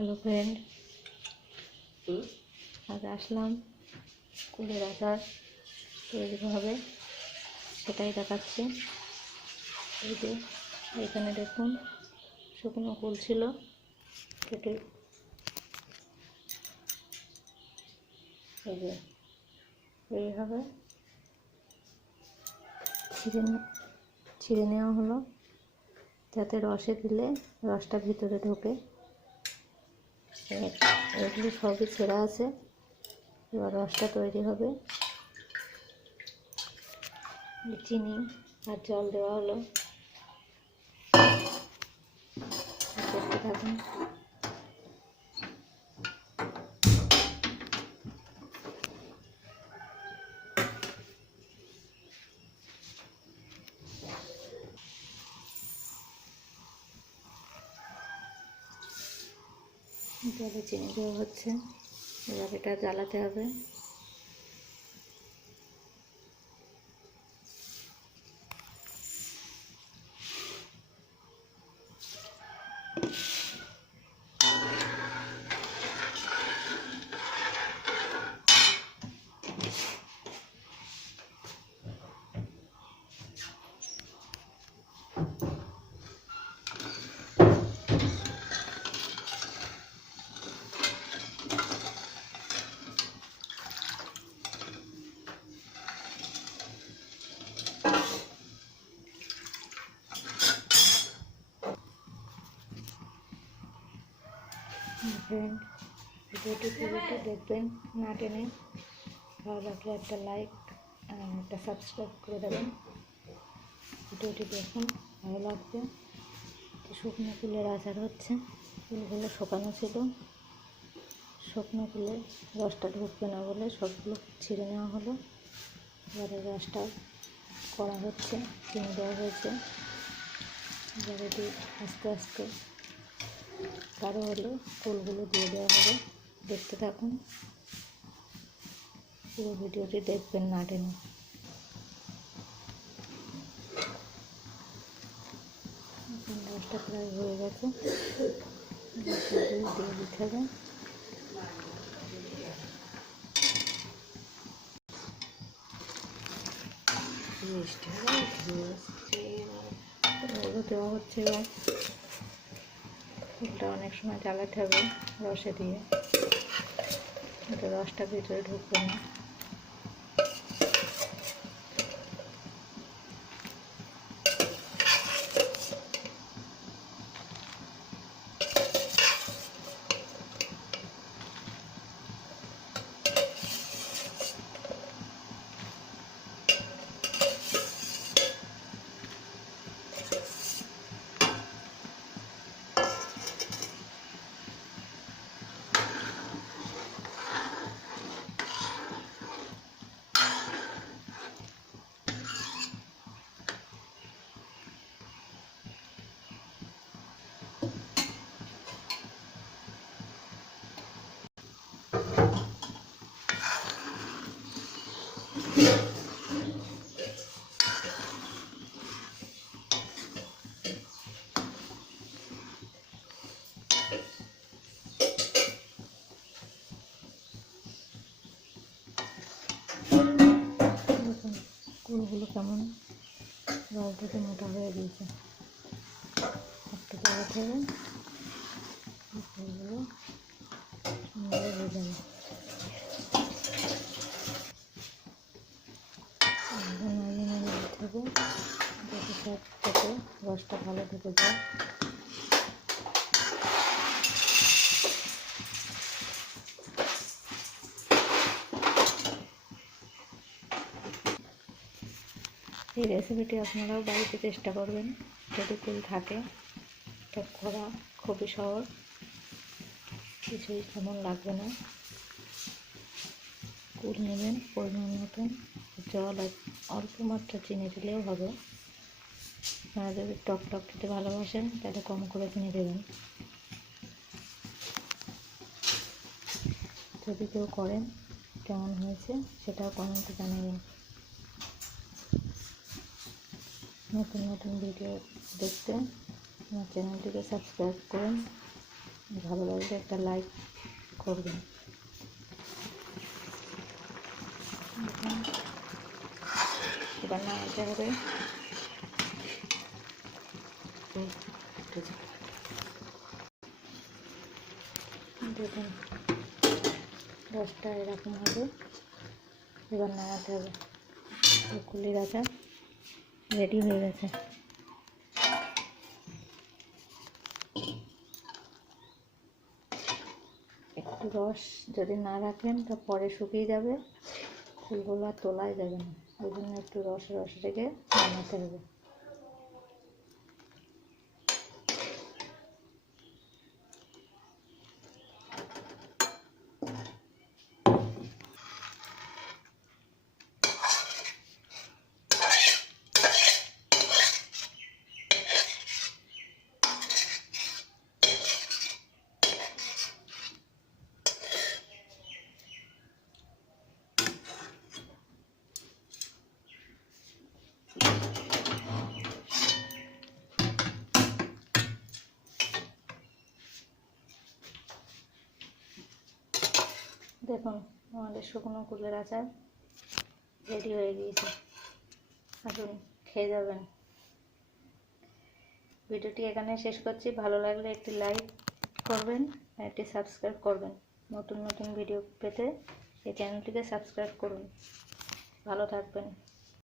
Hello friend আজ আসলাম কুলের আচার তৈরি হবে সেটাই দেখাচ্ছি। এই যে এখানে দেখুন শুকনো কুল ছিল কেটে। এই যে এইভাবে ছিঁড়ে ছিঁড়ে নেওয়া হলো যাতে রসে দিলে রসটা ভিতরে ঢোকে। এগুলো সবই ছেঁড়া আছে। এবার রসটা তৈরি হবে। চিনি আর জল দেওয়া হলো। থাকুন। জলে চিনি দেওয়া হচ্ছে। এবার এটা জ্বালাতে হবে। ফ্রেন্ড ভিডিওটি পুরোটি দেখবেন, না টেনে ভালো লাগলে একটা লাইক একটা সাবস্ক্রাইব করে দেবেন। ভিডিওটি দেখুন, ভালো লাগবে। শুকনো ফুলের আচার হচ্ছে, ফুলগুলো শুকানো ছিল। শুকনো ফুলে রসটা ঢুকবে না বলে সবগুলো ছিঁড়ে নেওয়া হলো। এবারে রসটা করা হচ্ছে কিনে দেওয়া হয়েছে। এবারে আস্তে আস্তে গাঢ় হলে, ফুলগুলো দিয়ে দেওয়া হবে। দেখতে থাকুন। পুরো ভিডিওটি দেখবেন না টেনে। রসটা প্রায় হয়ে গেছে। দিয়ে দিতে হবে। দেওয়া হচ্ছে এবার। ফুলটা অনেক সময় জ্বালাতে হবে রসে দিয়ে। এটা রসটা ভিতরে ঢুকবে না। কুলগুলো কেমন? রস মোটা হয়ে গিয়েছে একটু জায়গাতে হবে ফুলগুলো সুন্দর হয়ে যাবে একদম নাড়িয়ে নাড়িয়ে যাতে সব থেকে রসটা ভালো ঢুকে যায় এই রেসিপিটি আপনারাও বাড়িতে চেষ্টা করবেন। যদি কুল থাকে, এটা করা খুবই সহজ। কিছুই তেমন লাগবে না। কুল নেবেন, পরিমাণ মতন জল আর অল্প মাত্রা চিনি দিলেও হবে। আপনারা যদি টক টক খেতে ভালোবাসেন, তাহলে কম করে চিনি দেবেন। যদি কেউ করেন, কেমন হয়েছে সেটাও কমেন্টে জানাবেন। নতুন নতুন ভিডিও দেখতে আমার চ্যানেলটিকে সাবস্ক্রাইব করুন। ভালো লাগলে একটা লাইক করবেন। এবার নামাতে হবে। দেখুন, দশটা এরকম হবে। এবার নামাতে হবে। কুলি রাখা রেডি হয়ে গেছে। একটু রস যদি না রাখেন, তা পরে শুকিয়ে যাবে। ফুলগুলো আর তোলাই যাবে না। ওই জন্য একটু রস রস রেখে নামাতে হবে। দেখুন, আমাদের শুকনো কুলের আচার রেডি হয়ে গিয়েছে। আসুন, খেয়ে যাবেন। ভিডিওটি এখানে শেষ করছি। ভালো লাগলে একটি লাইক করবেন একটি সাবস্ক্রাইব করবেন। নতুন নতুন ভিডিও পেতে এই চ্যানেলটিকে সাবস্ক্রাইব করুন। ভালো থাকবেন।